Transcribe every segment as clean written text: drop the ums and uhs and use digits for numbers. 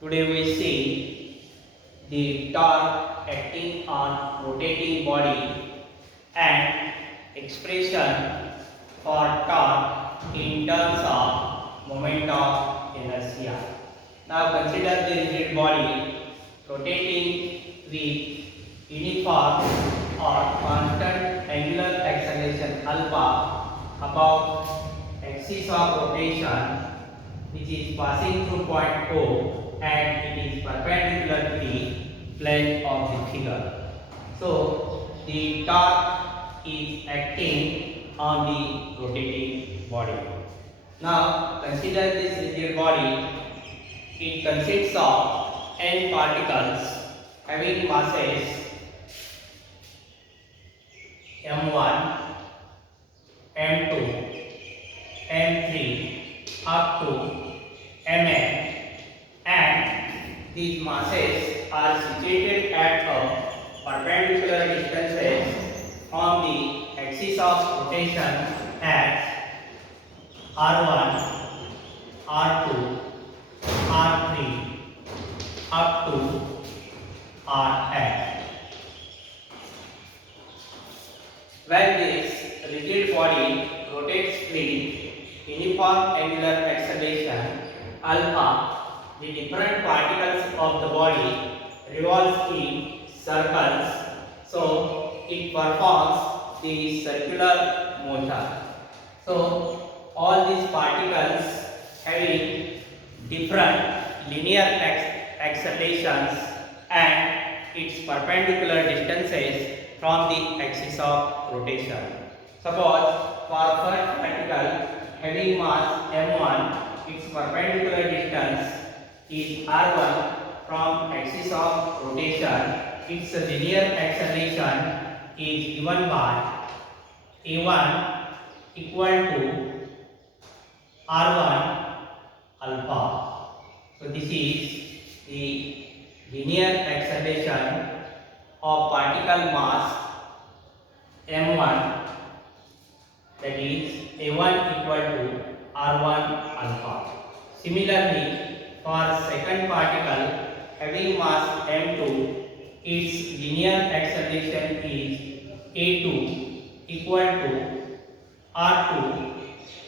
Today we see the torque acting on rotating body and expression for torque in terms of moment of inertia. Now consider the rigid body rotating with uniform or constant angular acceleration alpha above axis of rotation, which is passing through point O and it is perpendicular to the plane of the figure. So the torque is acting on the rotating body. Now consider this rigid body. It consists of n particles having masses m1, m2, m3 up to mn, and these masses are situated at a perpendicular distances from the axis of rotation as r1, r2, r3 up to rn. When this rigid body rotates with uniform angular acceleration alpha, the different particles of the body revolves in circles, so it performs the circular motion. So all these particles having different linear accelerations and its perpendicular distances from the axis of rotation. Suppose for first particle having mass m1, its perpendicular distance is r1 from axis of rotation. Its linear acceleration is given by a1 equal to r1 alpha. So this is the linear acceleration of particle mass m1, that is a1 equal to r1 alpha. Similarly, for second particle having mass m2, its linear acceleration is a2 equal to r2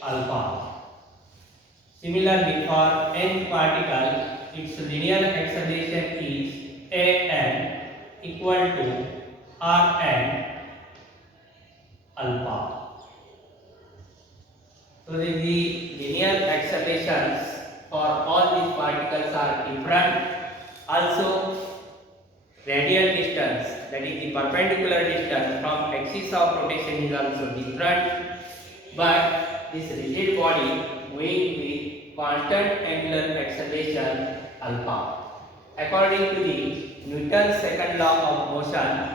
alpha. Similarly, for nth particle, its linear acceleration is an equal to rn alpha. So the linear accelerations for all these particles are different. Also, radial distance, that is the perpendicular distance from axis of rotation, is also different. But this rigid body moving with constant angular acceleration alpha. According to the Newton's second law of motion,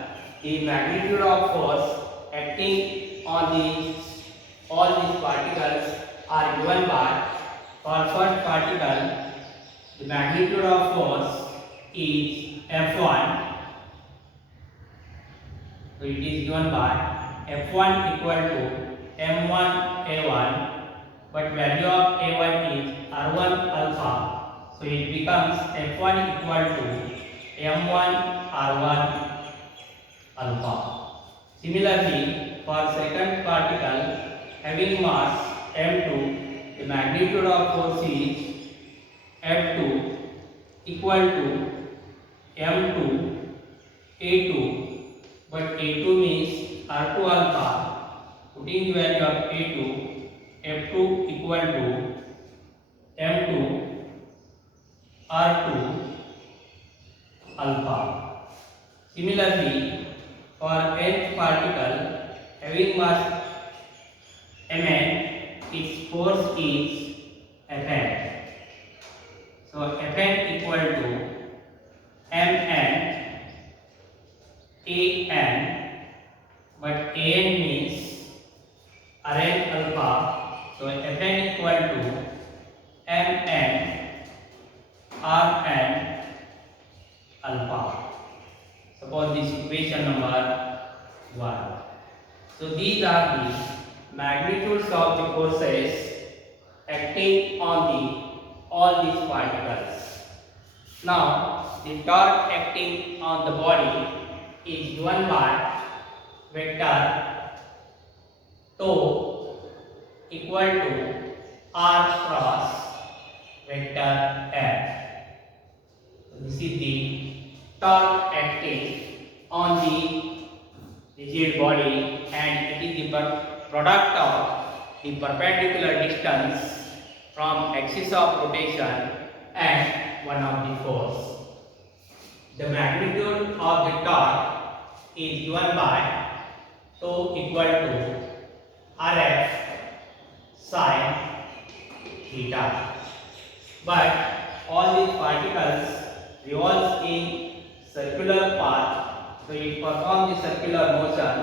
the magnitude of force acting on all these particles are given by, for first particle, the magnitude of force is F1. So it is given by F1 equal to M1 A1, but value of A1 is R1 alpha. So it becomes F1 equal to M1 R1 alpha. Similarly, for second particle having mass m2, the magnitude of force is F2 equal to m2 a2, but a2 means r2 alpha. Putting the value of a2, f2 equal to m2 r2 alpha. Similarly, for nth particle having mass mn, its force is Fn. So Fn equal to mn an, but an means Rn alpha. So Fn equal to mn Rn alpha. Suppose this equation number 1. So these are the magnitudes of the forces acting on all these particles. Now, the torque acting on the body is given by vector tau equal to r cross vector f. This is the torque acting on the rigid body, and it is the product of the perpendicular distance from axis of rotation and one of the force. The magnitude of the torque is given by tau equal to Rf sin theta. But all these particles revolve in circular path, so it performs the circular motion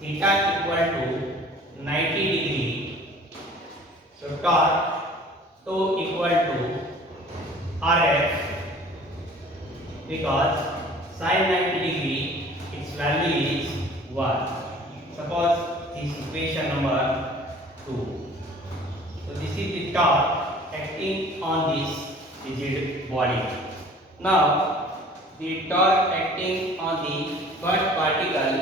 theta equal to 90 degree. So torque tau equal to Rf, because sin 90 degree its value is 1. Suppose this equation number 2. So this is the torque acting on this rigid body. Now the torque acting on the first particle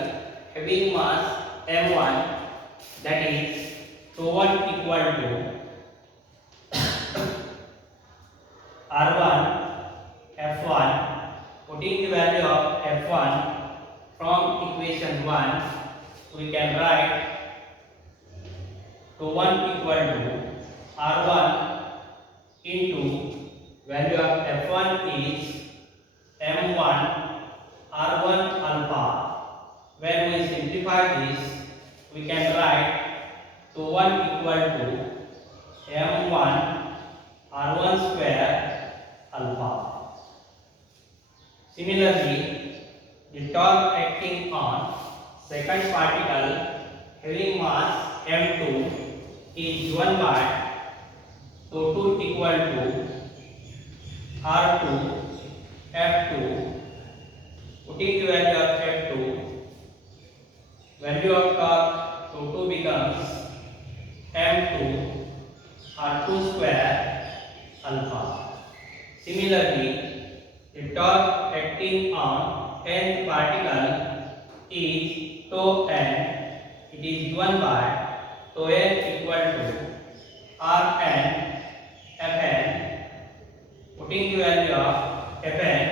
having mass m1, that is tau1 equal to r1 f1. Putting the value of f1 from equation 1, we can write tau1 equal to r1 into value of f1 is m1 r1 alpha. When we simplify this, we can write tau1 equal to m1 r1 square alpha. Similarly, the torque acting on second particle having mass m2 is given by tau2 equal to r2 f2. Putting the value of f2, value of torque tau2 becomes m2 r2 square alpha. Similarly, the torque acting on nth particle is tau n. It is given by tau n equal to rn fn. Putting the value of fn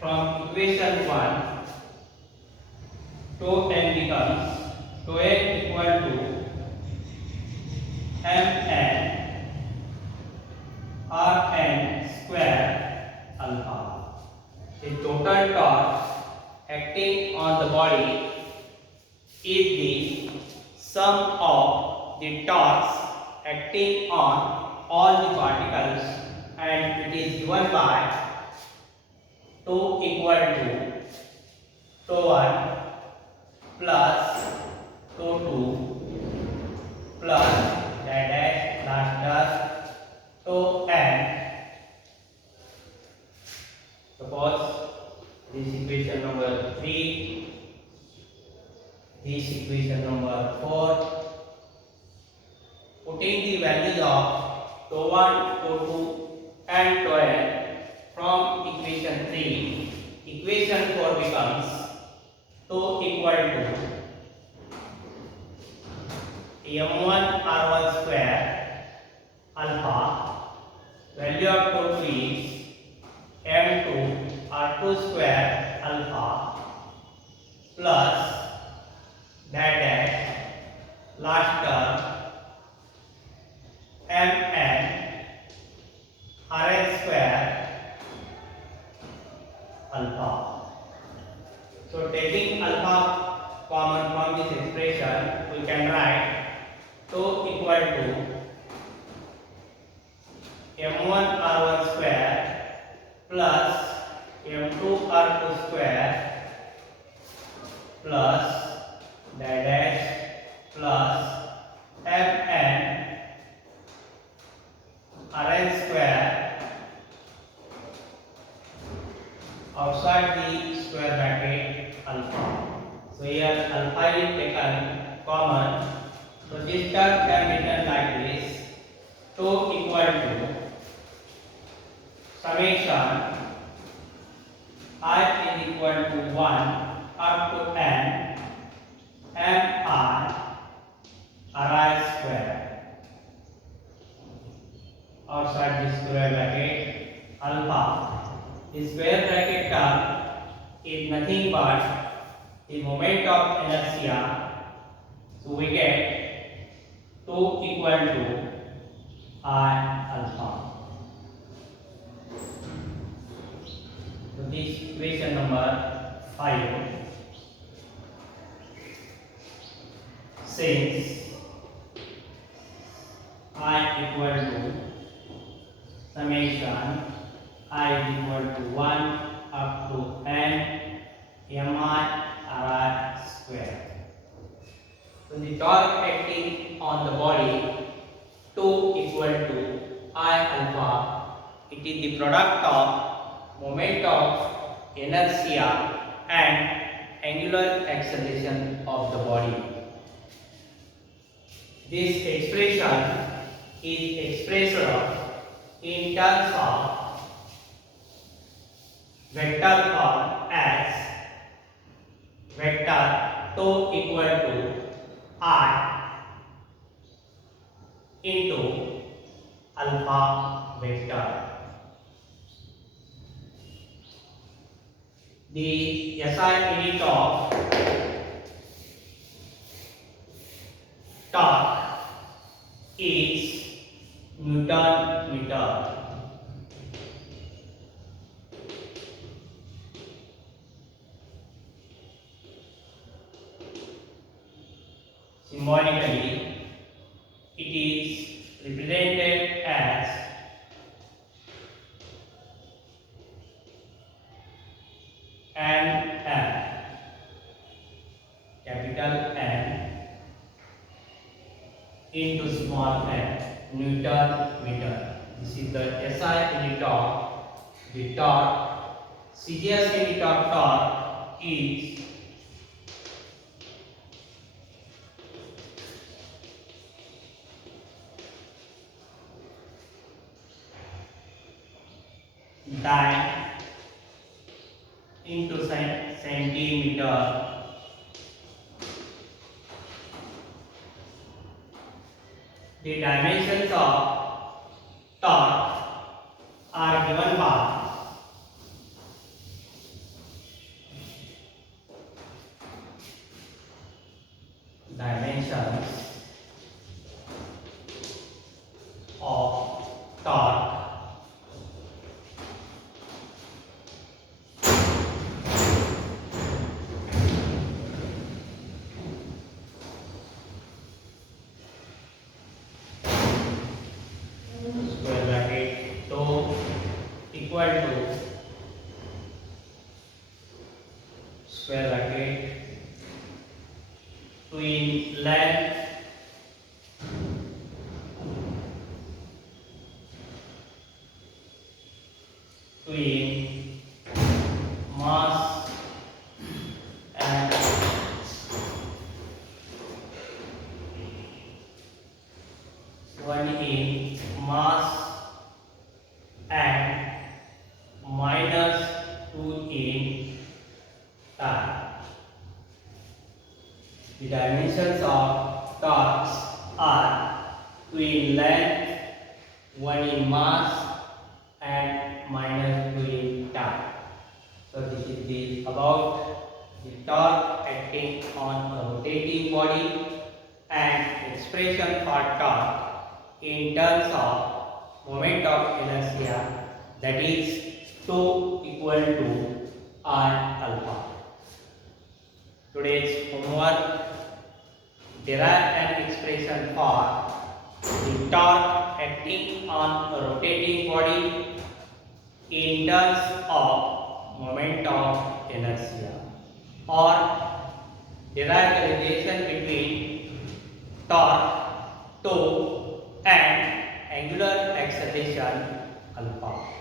from equation 1, tau n becomes tau n equal to mn rn square alpha. The total torque acting on the body is the sum of the torques acting on all the particles, and it is given by tau equal to tau1 plus tau2 plus dash last term tau n. Suppose this equation number 3, this equation number 4. Putting the values of tau1, tau2 and tau n from equation 3, equation 4 becomes tau equal to m1 r1 square alpha. Value of tau2 is m2 r2 square alpha plus dash last term mn rn square alpha. So taking alpha common from this expression, we can write tau equal to m1 r1 square plus m2 r2 square plus dash plus mn rn square outside the square bracket alpha. So here alpha is taken common. So this term can be written like this: tau equal to summation I is equal to 1 up to n mr ri square. Outside the square bracket alpha. The square bracket term is nothing but the moment of inertia. So we get 2 equal to I alpha. So this equation number 5. Since I equal to summation I is equal to 1 up to n mi ri square. So the torque acting on the body 2 equal to I alpha. It is the product of moment of inertia and angular acceleration of the body. This expression is expressed in terms of vector form as vector tau equal to I into alpha vector. The SI unit of torque is Newton meter. Symbolically, it is represented as NM, capital N into small n, Newton meter. This is the SI unit of the torque. CGS unit of torque is dyne into centimeter. The dimensions of torque are given by dimensions of torque square bracket tau equal to square bracket twin length twin mass and one in mass and minus 2 in time. The dimensions of torques are 2 in length, 1 in mass and minus 2 in time. So this is the about the torque acting on a rotating body and expression for torque in terms of moment of inertia, that is tau equal to I alpha. Today's homework: derive an expression for the torque acting on a rotating body in terms of moment of inertia, or derive the relation between torque tau and angular acceleration alpha.